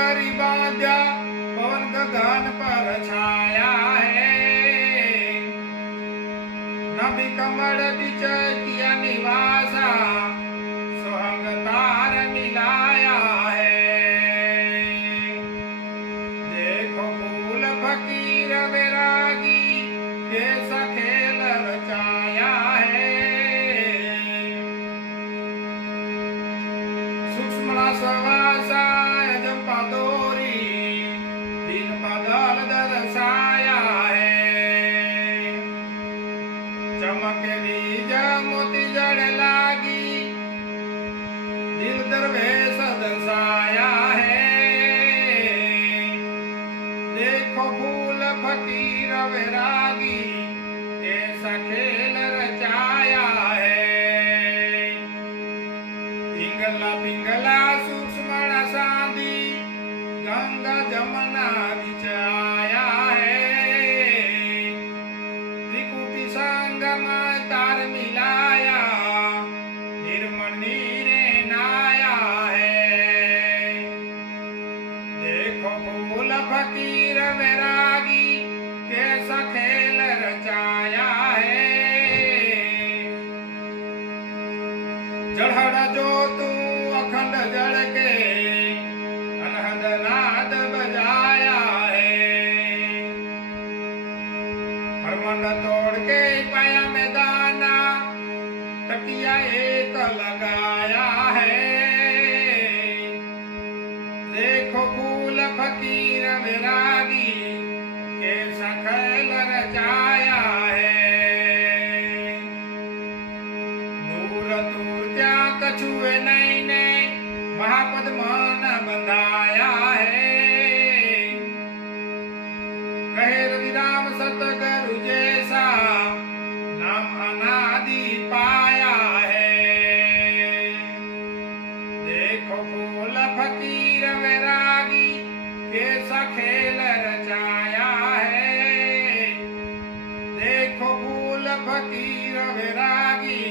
डगरी बांध्या पवन गगन पर छाया है। नभी कमल बिच किया निवासा सुहंग तार मिलाया है। देखो फूल फकीर वैरागी कैसा खेल रचाया है। सूक्ष्म सवासा जपा दोरी दिन बदल दर्शाया है। चमक बीज मोती जड़ लागी दिल दरवेश दर्शाया है। देखो फूल फकीर वैरागी ऐसा खेल रचाया है। पिंगला पिंगला सूक्ष्म साधी गंगा जमुना बिच आया है। त्रिकुटी संगम तार मिलाया निर्मल नीरे नाया है। देखो फूल फकीर वैरागी कैसा खेल रचाया है। जड़हड़ जो तू अखंड जड़ के अनहद नाद बजाया है। हरमंड तोड़ के पाया में दाना तकिया एक लगाया है। देखो फूल फकीर वैरागी कैसा खेल रचाया है। दूर दूर त्या कछुए नहीं ने महापद मन बंधाया है। कहे रविराम सतगुरु जैसा नाम अनादि पाया है। देखो फूल फकीर वैरागी कैसा खेल रचाया है। देखो फूल फकीर वैरागी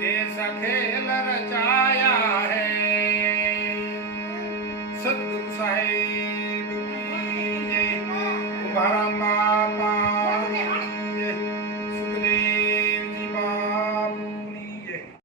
कैसा खेल रचाया है। सद्गुरु साहेब की जय। कुंभाराम बापा